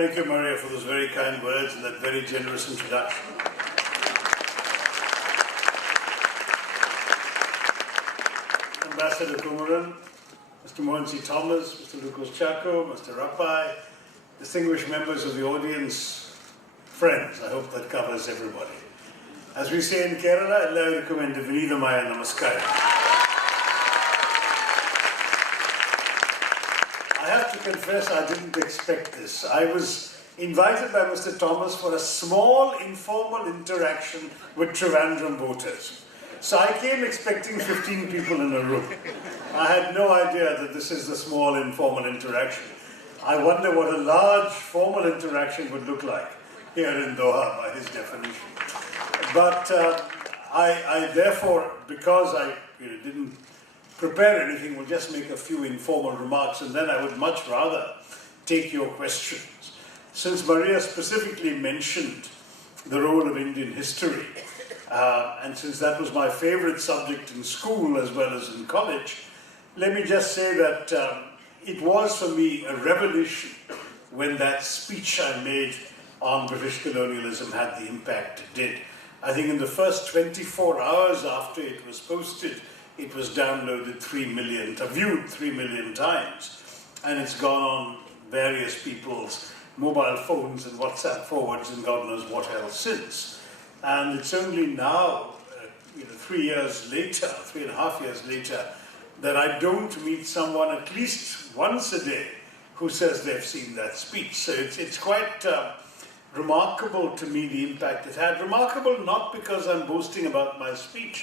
Thank you, Maria, for those very kind words and that very generous introduction. Ambassador Kumaran, Mr. Mohan C. Thomas, Mr. Lucas Chako, Mr. Rappai, distinguished members of the audience, friends, I hope that covers everybody. As we say in Kerala, എല്ലാവർക്കും എൻ്റെ വിനീതമായ നമസ്കാരം. I have to confess I didn't expect this. I was invited by Mr. Thomas for a small informal interaction with Trivandrum voters. So I came expecting 15 people in a room. I had no idea that this is the small informal interaction. I wonder what a large formal interaction would look like here in Doha by his definition. But I therefore, because I didn't prepare anything, will just make a few informal remarks, and then I would much rather take your questions. Since Maria specifically mentioned the role of Indian history, and since that was my favorite subject in school as well as in college, let me just say that it was for me a revelation when that speech I made on British colonialism had the impact it did. I think in the first 24 hours after it was posted, it was downloaded 3 million, viewed 3 million times, and it's gone on various people's mobile phones and WhatsApp forwards and God knows what else since. And it's only now, 3 years later, 3.5 years later, that I don't meet someone at least once a day who says they've seen that speech. So it's quite remarkable to me the impact it had. Remarkable not because I'm boasting about my speech,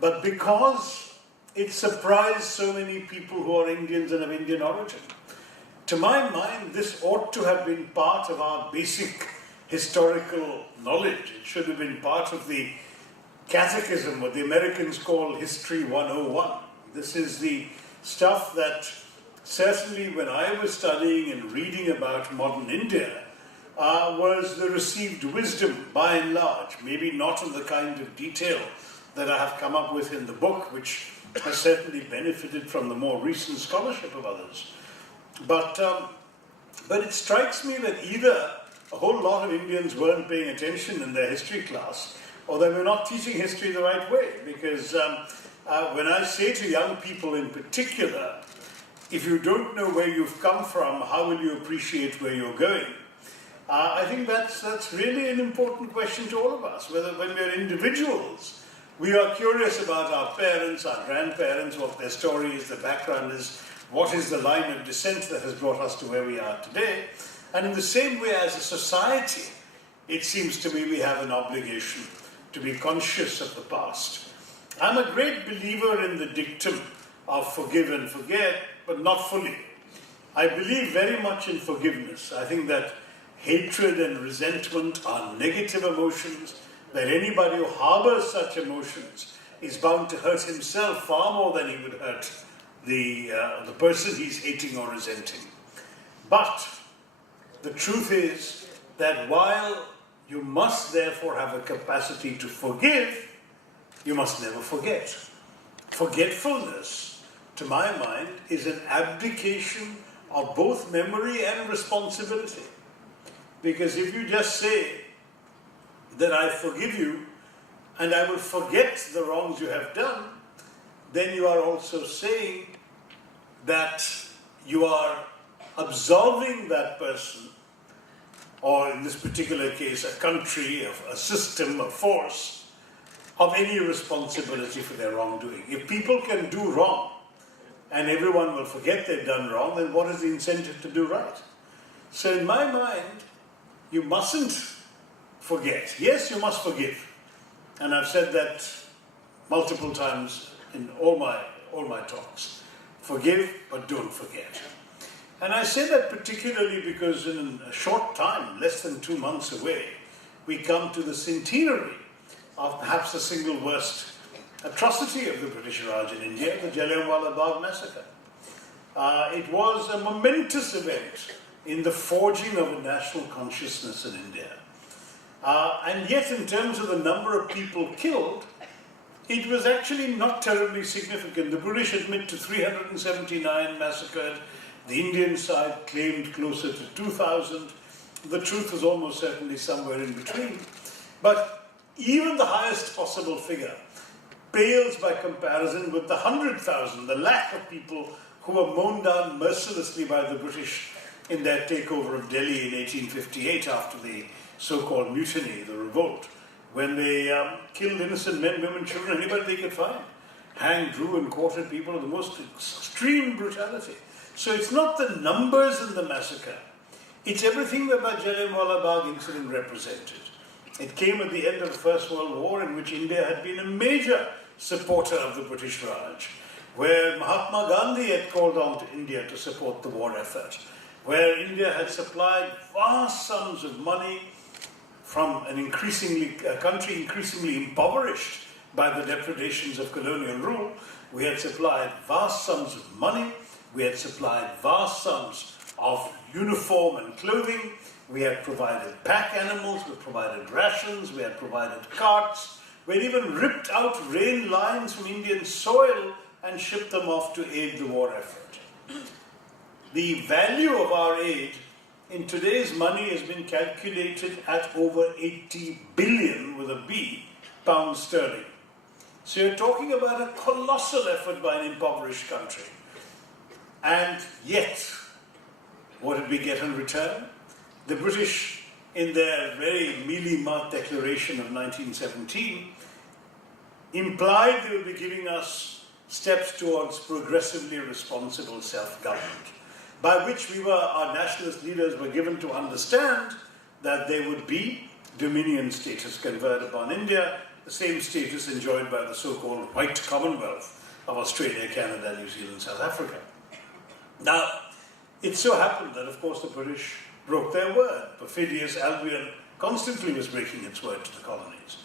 but because it surprised so many people who are Indians and of Indian origin. To my mind, this ought to have been part of our basic historical knowledge. It should have been part of the catechism, what the Americans call History 101. This is the stuff that certainly when I was studying and reading about modern India, was the received wisdom by and large, maybe not in the kind of detail that I have come up with in the book, which has certainly benefited from the more recent scholarship of others. But it strikes me that either a whole lot of Indians weren't paying attention in their history class, or they were not teaching history the right way. Because when I say to young people in particular, if you don't know where you've come from, how will you appreciate where you're going? I think that's really an important question to all of us. Whether when we're individuals, we are curious about our parents, our grandparents, what their story is, their background is, what is the line of descent that has brought us to where we are today. And in the same way as a society, it seems to me we have an obligation to be conscious of the past. I'm a great believer in the dictum of forgive and forget, but not fully. I believe very much in forgiveness. I think that hatred and resentment are negative emotions, that anybody who harbors such emotions is bound to hurt himself far more than he would hurt the person he's hating or resenting. But the truth is that while you must therefore have a capacity to forgive, you must never forget. Forgetfulness, to my mind, is an abdication of both memory and responsibility. Because if you just say that I forgive you and I will forget the wrongs you have done, then you are also saying that you are absolving that person, or in this particular case, a country, a system, a force, of any responsibility for their wrongdoing. If people can do wrong and everyone will forget they've done wrong, then what is the incentive to do right? So in my mind, you mustn't forget. Yes, you must forgive. And I've said that multiple times in all my talks. Forgive, but don't forget. And I say that particularly because in a short time, less than 2 months away, we come to the centenary of perhaps the single worst atrocity of the British Raj in India, the Jallianwala Bagh massacre. It was a momentous event in the forging of a national consciousness in India. And yet, in terms of the number of people killed, it was actually not terribly significant. The British admit to 379 massacred. The Indian side claimed closer to 2,000. the truth was almost certainly somewhere in between. But even the highest possible figure pales by comparison with the 100,000, the lakh of people who were mown down mercilessly by the British in their takeover of Delhi in 1858 after the so-called mutiny, the revolt, when they killed innocent men, women, children, anybody they could find. Hanged, drew and quartered people of the most extreme brutality. So it's not the numbers in the massacre. It's everything that the Jallianwala Bagh incident represented. It came at the end of the First World War, in which India had been a major supporter of the British Raj, where Mahatma Gandhi had called on to India to support the war effort, where India had supplied vast sums of money from a country increasingly impoverished by the depredations of colonial rule. We had supplied vast sums of money, we had supplied vast sums of uniform and clothing, we had provided pack animals, we provided rations, we had provided carts, we had even ripped out rain lines from Indian soil and shipped them off to aid the war effort. The value of our aid in today's money has been calculated at over 80 billion, with a B, pounds sterling. So you're talking about a colossal effort by an impoverished country. And yet, what did we get in return? The British, in their very mealy-mouthed declaration of 1917, implied they would be giving us steps towards progressively responsible self-government, by which our nationalist leaders were given to understand that there would be dominion status conferred upon India, the same status enjoyed by the so-called White Commonwealth of Australia, Canada, New Zealand, South Africa. Now, it so happened that, of course, the British broke their word. Perfidious Albion constantly was breaking its word to the colonies.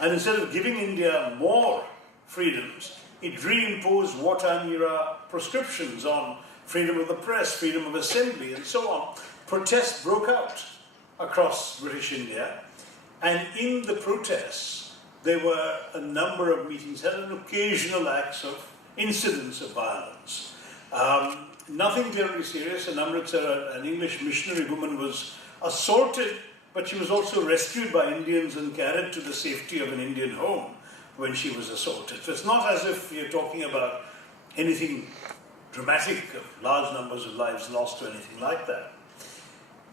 And instead of giving India more freedoms, it reimposed wartime-era prescriptions on freedom of the press, freedom of assembly, and so on. Protests broke out across British India, and in the protests, there were a number of meetings, had an occasional acts of incidents of violence. Nothing terribly serious. An English missionary woman was assaulted, but she was also rescued by Indians and carried to the safety of an Indian home when she was assaulted. So it's not as if you're talking about anything dramatic of large numbers of lives lost or anything like that.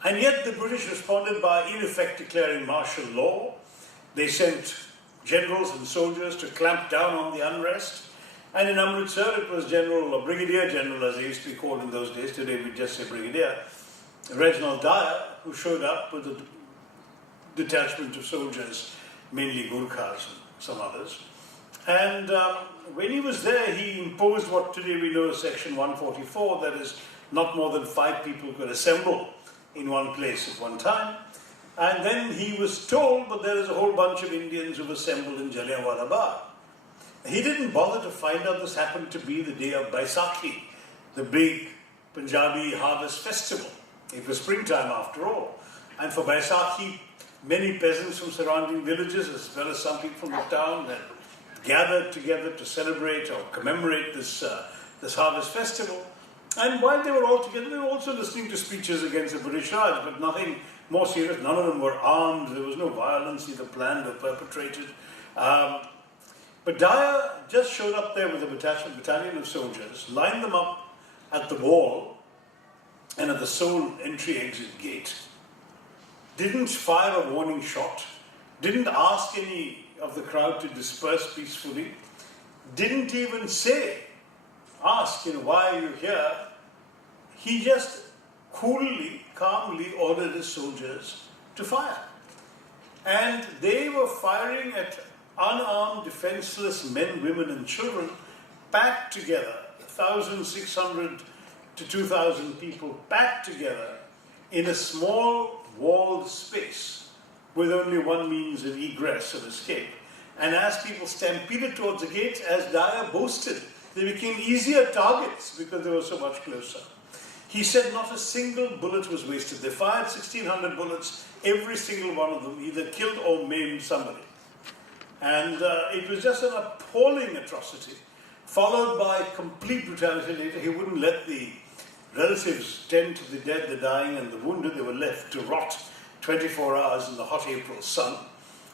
And yet the British responded by in effect declaring martial law. They sent generals and soldiers to clamp down on the unrest. And in Amritsar it was Brigadier General, as he used to be called in those days, today we just say Brigadier, Reginald Dyer, who showed up with a detachment of soldiers, mainly Gurkhas and some others. And when he was there, he imposed what today we know as Section 144, that is, not more than 5 people could assemble in one place at one time. And then he was told, but there is a whole bunch of Indians who've assembled in Jallianwala Bagh. He didn't bother to find out this happened to be the day of Baisakhi, the big Punjabi harvest festival. It was springtime after all. And for Baisakhi, many peasants from surrounding villages, as well as some people from the town, had gathered together to celebrate or commemorate this harvest festival. And while they were all together, they were also listening to speeches against the British Raj, but nothing more serious. None of them were armed. There was no violence either planned or perpetrated. But Dyer just showed up there with a battalion of soldiers, lined them up at the wall and at the sole entry-exit gate, didn't fire a warning shot, didn't ask any of the crowd to disperse peacefully, didn't even ask, why are you here? He just coolly, calmly ordered his soldiers to fire. And they were firing at unarmed, defenseless men, women and children, packed together, 1,600 to 2,000 people packed together in a small walled space with only one means of egress and escape. And as people stampeded towards the gates, as Dyer boasted, they became easier targets because they were so much closer. He said not a single bullet was wasted. They fired 1,600 bullets, every single one of them either killed or maimed somebody. And it was just an appalling atrocity, followed by complete brutality later. He wouldn't let the relatives tend to the dead, the dying, and the wounded. They were left to rot 24 hours in the hot April sun.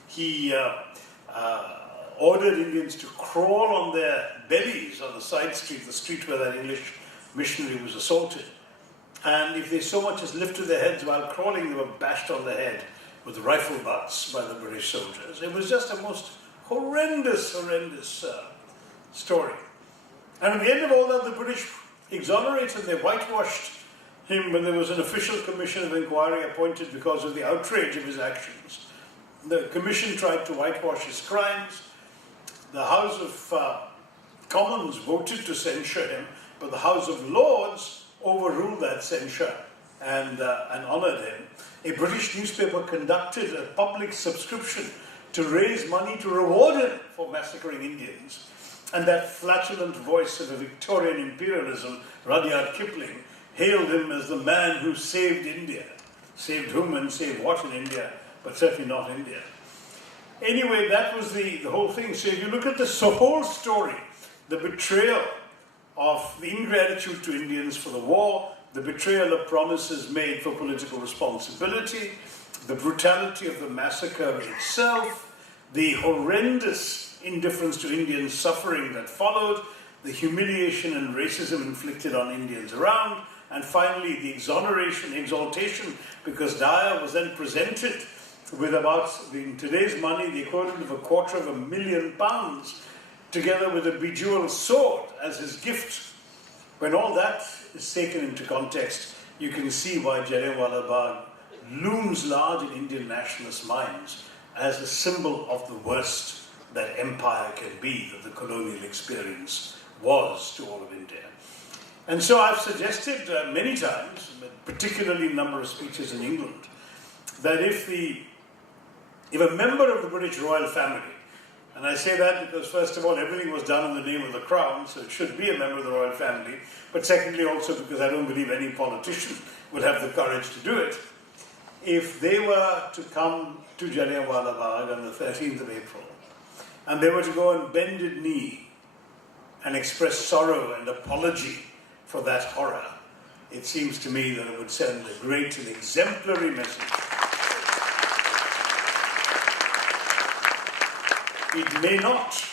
He ordered Indians to crawl on their bellies on the side street, the street where that English missionary was assaulted. And if they so much as lifted their heads while crawling, they were bashed on the head with rifle butts by the British soldiers. It was just a most horrendous story. And at the end of all that, the British exonerated, they whitewashed him when there was an official commission of inquiry appointed because of the outrage of his actions. The commission tried to whitewash his crimes. The House of Commons voted to censure him, but the House of Lords overruled that censure and honoured him. A British newspaper conducted a public subscription to raise money to reward him for massacring Indians. And that flatulent voice of a Victorian imperialism, Rudyard Kipling, hailed him as the man who saved India. Saved whom and saved what in India, but certainly not India. Anyway, that was the whole thing. So if you look at this whole story, the betrayal of the ingratitude to Indians for the war, the betrayal of promises made for political responsibility, the brutality of the massacre itself, the horrendous indifference to Indian suffering that followed, the humiliation and racism inflicted on Indians around, and finally the exaltation, because Dyer was then presented with about, in today's money, the equivalent of £250,000, together with a bejeweled sword as his gift. When all that is taken into context, you can see why Jallianwala Bagh looms large in Indian nationalist minds as a symbol of the worst that empire can be, that the colonial experience was to all of India. And so I've suggested many times, particularly in a number of speeches in England, that if a member of the British royal family, and I say that because first of all everything was done in the name of the crown, so it should be a member of the royal family, but secondly also because I don't believe any politician would have the courage to do it, if they were to come to Jallianwala Bagh on the 13th of April, and they were to go on bended knee and express sorrow and apology for that horror, it seems to me that it would send a great and exemplary message. It may not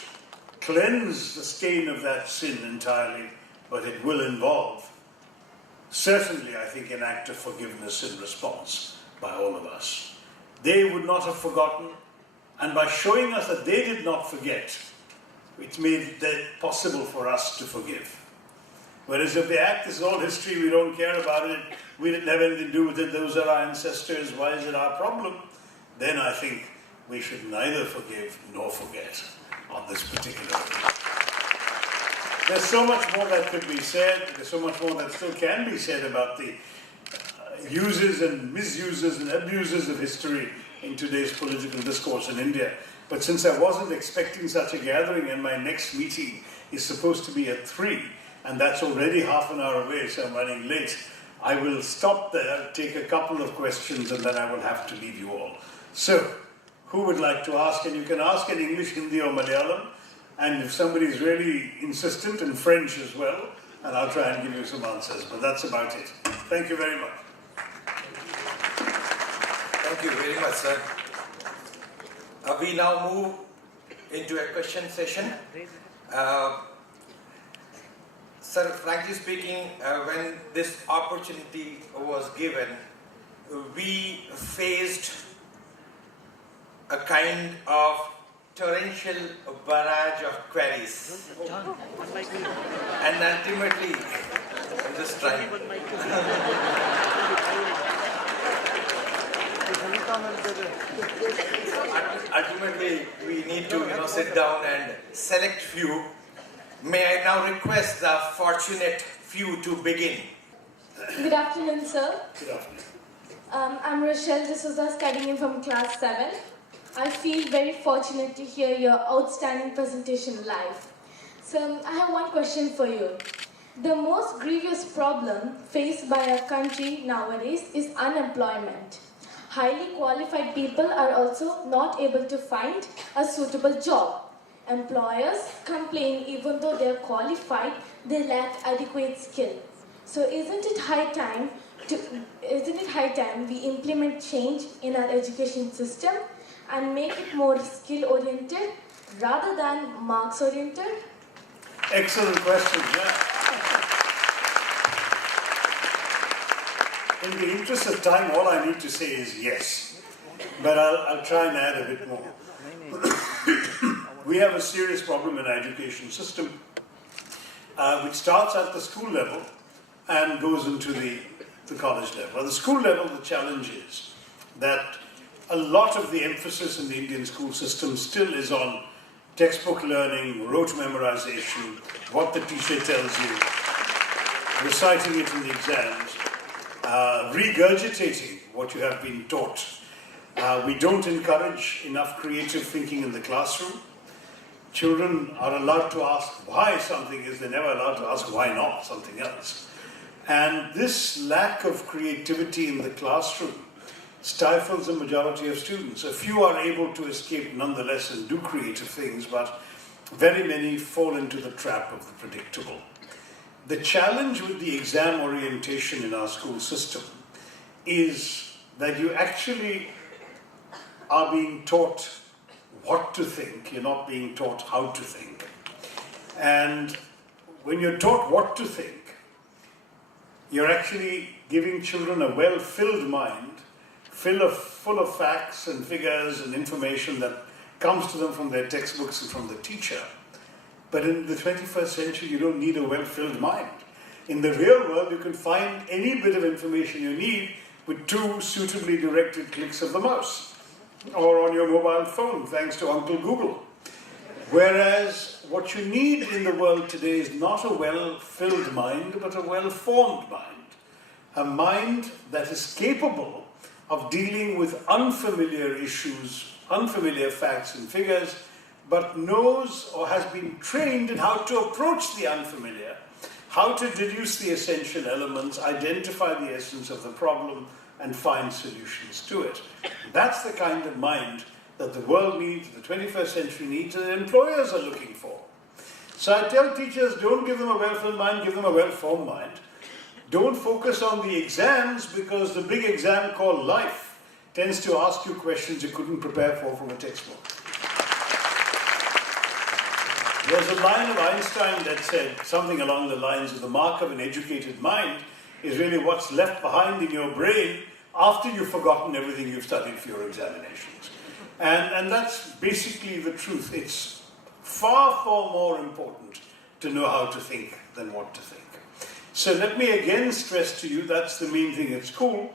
cleanse the stain of that sin entirely, but it will involve, certainly I think, an act of forgiveness in response by all of us. They would not have forgotten, and by showing us that they did not forget, it made it possible for us to forgive. Whereas if they act, this is all history, we don't care about it, we didn't have anything to do with it, those are our ancestors, why is it our problem? Then I think we should neither forgive nor forget on this particular day. There's so much more that could be said, there's so much more that still can be said about the uses and misuses and abuses of history in today's political discourse in India. But since I wasn't expecting such a gathering and my next meeting is supposed to be at 3, and that's already half an hour away, so I'm running late, I will stop there, take a couple of questions, and then I will have to leave you all. So, who would like to ask? And you can ask in English, Hindi or Malayalam, and if somebody is really insistent, in French as well, and I'll try and give you some answers, but that's about it. Thank you very much. Thank you very much, sir. We now move into a question session. Sir, frankly speaking, when this opportunity was given, we faced a kind of torrential barrage of queries. And ultimately, I'm just trying. Ultimately, we need to sit down and select few. May I now request the fortunate few to begin? Good afternoon, sir. Good afternoon. I'm Rochelle D'Souza, studying from class 7. I feel very fortunate to hear your outstanding presentation live. So, I have one question for you. The most grievous problem faced by our country nowadays is unemployment. Highly qualified people are also not able to find a suitable job. Employers complain even though they are qualified, they lack adequate skill. So isn't it high time we implement change in our education system and make it more skill-oriented rather than marks-oriented? Excellent question, yeah. In the interest of time, all I need to say is yes. But I'll try and add a bit more. We have a serious problem in our education system, which starts at the school level and goes into the college level. At the school level, the challenge is that a lot of the emphasis in the Indian school system still is on textbook learning, rote memorization, what the teacher tells you, reciting it in the exams, regurgitating what you have been taught. We don't encourage enough creative thinking in the classroom. Children are allowed to ask why something is, they're never allowed to ask why not something else. And this lack of creativity in the classroom stifles the majority of students. A few are able to escape nonetheless and do creative things, but very many fall into the trap of the predictable. The challenge with the exam orientation in our school system is that you actually are being taught what to think, you're not being taught how to think. And when you're taught what to think, you're actually giving children a well-filled mind, full of facts and figures and information that comes to them from their textbooks and from the teacher. But in the 21st century, you don't need a well-filled mind. In the real world, you can find any bit of information you need with 2 suitably directed clicks of the mouse, or on your mobile phone, thanks to Uncle Google. Whereas what you need in the world today is not a well-filled mind, but a well-formed mind. A mind that is capable of dealing with unfamiliar issues, unfamiliar facts and figures, but knows or has been trained in how to approach the unfamiliar, how to deduce the essential elements, identify the essence of the problem, and find solutions to it. That's the kind of mind that the world needs, the 21st century needs, and employers are looking for. So I tell teachers, don't give them a well-filled mind, give them a well-formed mind. Don't focus on the exams, because the big exam called life tends to ask you questions you couldn't prepare for from a textbook. There's a line of Einstein that said something along the lines of the mark of an educated mind is really what's left behind in your brain after you've forgotten everything you've studied for your examinations. And that's basically the truth. It's far, far more important to know how to think than what to think. So let me again stress to you, that's the main thing at school.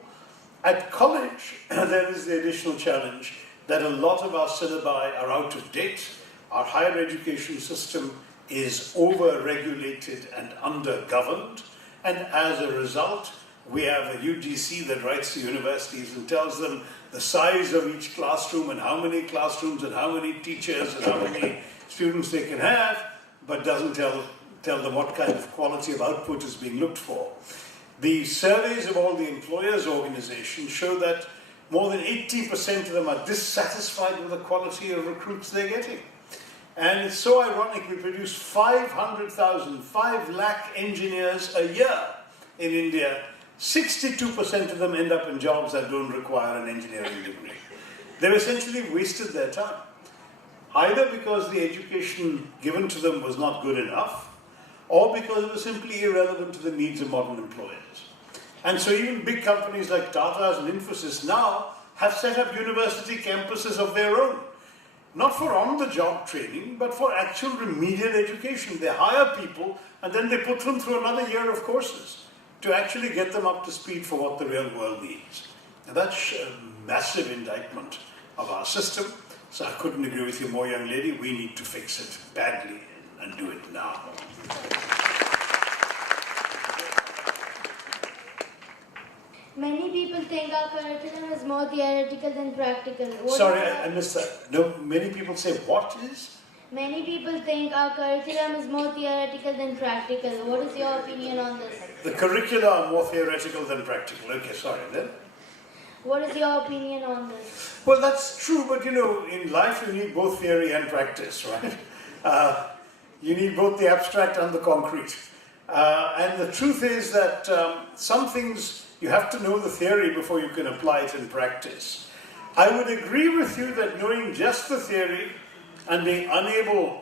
At college, there is the additional challenge that a lot of our syllabi are out of date. Our higher education system is over-regulated and under-governed. And as a result, we have a UGC that writes to universities and tells them the size of each classroom and how many classrooms and how many teachers and how many students they can have, but doesn't tell them what kind of quality of output is being looked for. The surveys of all the employers' organizations show that more than 80% of them are dissatisfied with the quality of recruits they're getting. And it's so ironic, we produce 500,000, 5 lakh engineers a year in India. 62% of them end up in jobs that don't require an engineering degree. They've essentially wasted their time, either because the education given to them was not good enough, or because it was simply irrelevant to the needs of modern employers. And so even big companies like Tata and Infosys now have set up university campuses of their own. Not for on-the-job training, but for actual remedial education. They hire people and then they put them through another year of courses to actually get them up to speed for what the real world needs. And that's a massive indictment of our system. So I couldn't agree with you more, young lady. We need to fix it badly and do it now. Many people think our curriculum is more theoretical than practical. Sorry, I missed that. No, many people say what is? Many people think our curriculum is more theoretical than practical. What is your opinion on this? The curricula are more theoretical than practical. Okay, sorry then. What is your opinion on this? Well, that's true, but you know, in life you need both theory and practice, right? You need both the abstract and the concrete. And the truth is that some things you have to know the theory before you can apply it in practice. I would agree with you that knowing just the theory and being unable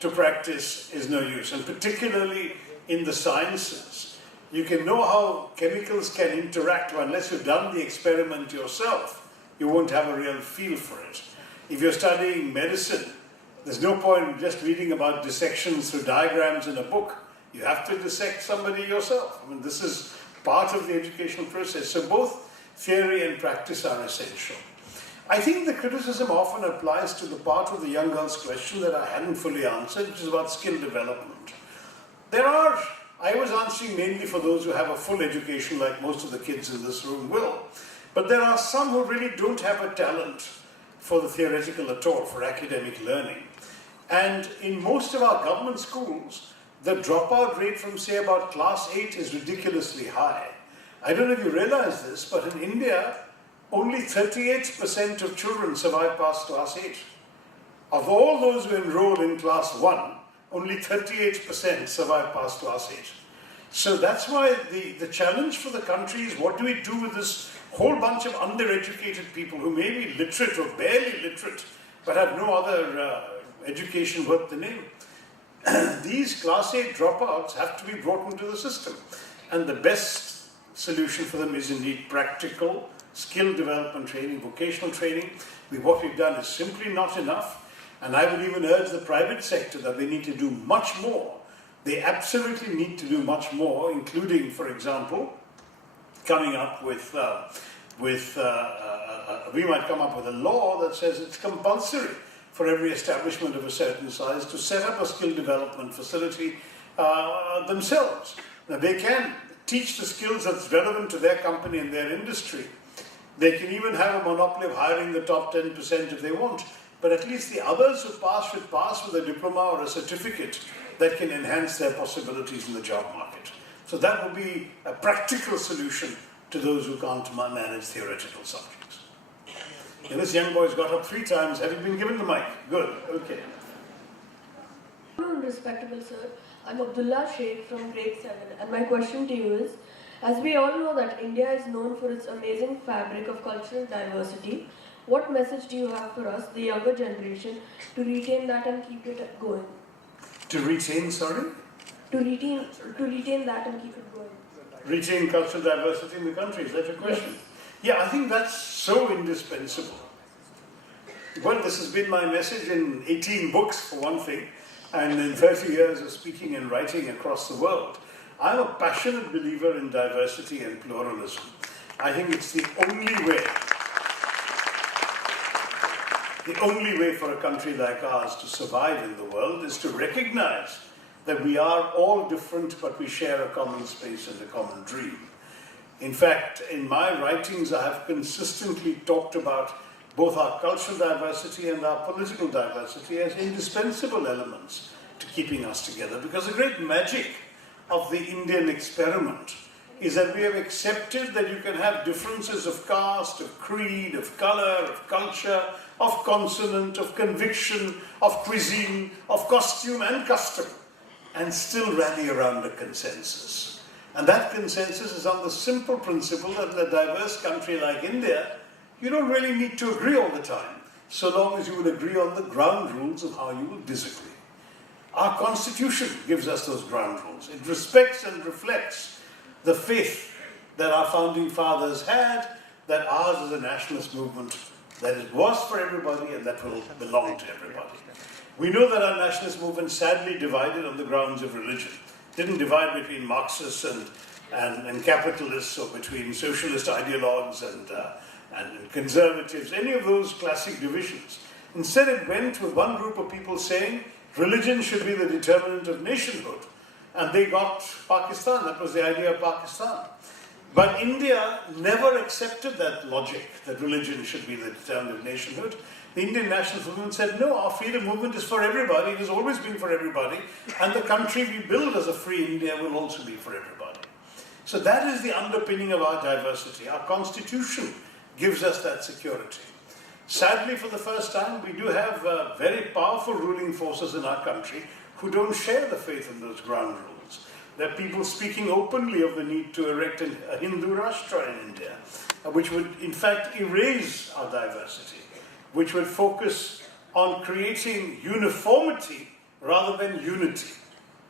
to practice is no use, and particularly in the sciences. You can know how chemicals can interact, but unless you've done the experiment yourself, you won't have a real feel for it. If you're studying medicine, there's no point just reading about dissections through diagrams in a book. You have to dissect somebody yourself. I mean, this is part of the educational process. So both theory and practice are essential. I think the criticism often applies to the part of the young girl's question that I hadn't fully answered, which is about skill development. I was answering mainly for those who have a full education, like most of the kids in this room will. But there are some who really don't have a talent for the theoretical at all, for academic learning. And in most of our government schools, the dropout rate from, say, about class 8 is ridiculously high. I don't know if you realize this, but in India, only 38% of children survive past class 8. Of all those who enroll in class 1, only 38% survive past class 8. So that's why the challenge for the country is, what do we do with this whole bunch of undereducated people who may be literate or barely literate, but have no other education worth the name? These class 8 dropouts have to be brought into the system. And the best solution for them is indeed practical skill development training, vocational training. What we've done is simply not enough. And I would even urge the private sector that they need to do much more. They absolutely need to do much more, including, for example, coming up with, we might come up with a law that says it's compulsory for every establishment of a certain size to set up a skill development facility themselves. Now, they can teach the skills that's relevant to their company and their industry. They can even have a monopoly of hiring the top 10% if they want. But at least the others who pass should pass with a diploma or a certificate that can enhance their possibilities in the job market. So that would be a practical solution to those who can't manage theoretical subjects. And this young boy's got up 3 times. Have you been given the mic? Good, okay. Respectable sir, I'm Abdullah Sheikh from grade 7, and my question to you is, as we all know that India is known for its amazing fabric of cultural diversity, what message do you have for us, the younger generation, to retain that and keep it going? To retain, sorry? To retain that and keep it going. Retain cultural diversity in the country, is that your question? Yes. Yeah, I think that's so indispensable. Well, this has been my message in 18 books, for one thing, and in 30 years of speaking and writing across the world. I'm a passionate believer in diversity and pluralism. I think it's the only way for a country like ours to survive in the world is to recognize that we are all different, but we share a common space and a common dream. In fact, in my writings, I have consistently talked about both our cultural diversity and our political diversity as indispensable elements to keeping us together, because the great magic of the Indian experiment is that we have accepted that you can have differences of caste, of creed, of color, of culture, of consonant, of conviction, of cuisine, of costume and custom, and still rally around a consensus. And that consensus is on the simple principle that in a diverse country like India, you don't really need to agree all the time, so long as you will agree on the ground rules of how you will disagree. Our Constitution gives us those ground rules. It respects and reflects the faith that our founding fathers had, that ours is a nationalist movement, that it was for everybody and that will belong to everybody. We know that our nationalist movement sadly divided on the grounds of religion. It didn't divide between Marxists and capitalists, or between socialist ideologues and conservatives, any of those classic divisions. Instead, it went with one group of people saying religion should be the determinant of nationhood. And they got Pakistan. That was the idea of Pakistan. But India never accepted that logic, that religion should be the determinant of nationhood. The Indian nationalist movement said, no, our freedom movement is for everybody. It has always been for everybody. And the country we build as a free India will also be for everybody. So that is the underpinning of our diversity. Our Constitution gives us that security. Sadly, for the first time, we do have very powerful ruling forces in our country who don't share the faith in those ground rules. There are people speaking openly of the need to erect a Hindu Rashtra in India, which would in fact erase our diversity, which would focus on creating uniformity rather than unity.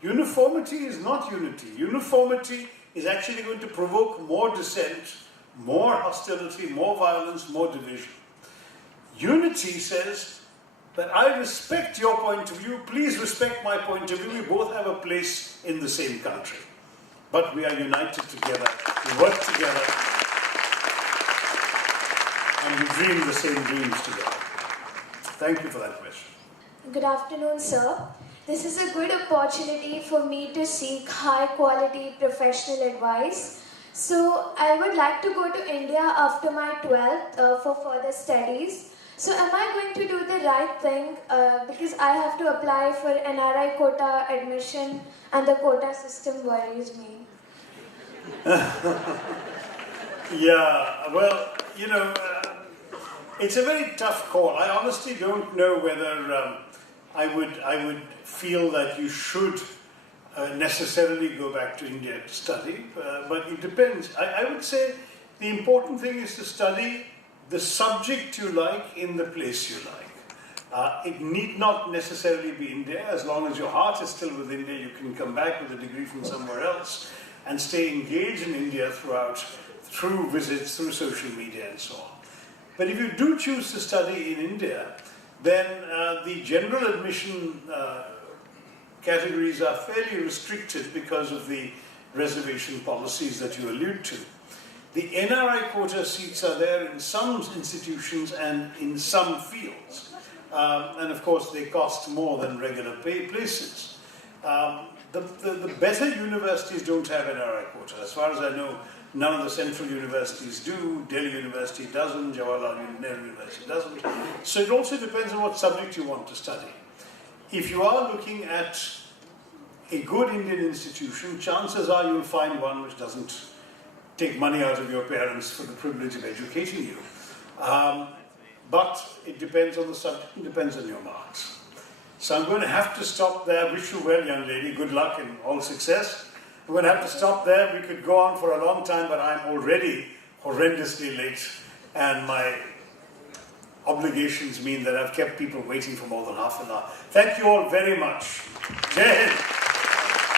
Uniformity is not unity. Uniformity is actually going to provoke more dissent, more hostility, more violence, more division. Unity says that I respect your point of view, please respect my point of view, we both have a place in the same country. But we are united together, we work together, and we dream the same dreams together. Thank you for that question. Good afternoon, sir. This is a good opportunity for me to seek high quality professional advice. So I would like to go to India after my 12th for further studies. So am I going to do the right thing because I have to apply for NRI quota admission and the quota system worries me? Yeah, well, it's a very tough call. I honestly don't know whether I would feel that you should necessarily go back to India to study, but it depends. I would say the important thing is to study the subject you like in the place you like. It need not necessarily be India. As long as your heart is still with India, you can come back with a degree from somewhere else and stay engaged in India through visits, through social media and so on. But if you do choose to study in India, then the general admission categories are fairly restricted because of the reservation policies that you allude to. The NRI quota seats are there in some institutions and in some fields. And of course, they cost more than regular places. The better universities don't have NRI quota. As far as I know, none of the central universities do. Delhi University doesn't. Jawaharlal Nehru University doesn't. So it also depends on what subject you want to study. If you are looking at a good Indian institution, chances are you'll find one which doesn't take money out of your parents for the privilege of educating you. But it depends on the subject, it depends on your marks. So I'm going to have to stop there. Wish you well, young lady. Good luck and all success. I'm going to have to stop there. We could go on for a long time, but I'm already horrendously late. And my obligations mean that I've kept people waiting for more than half an hour. Thank you all very much. Jai Hind.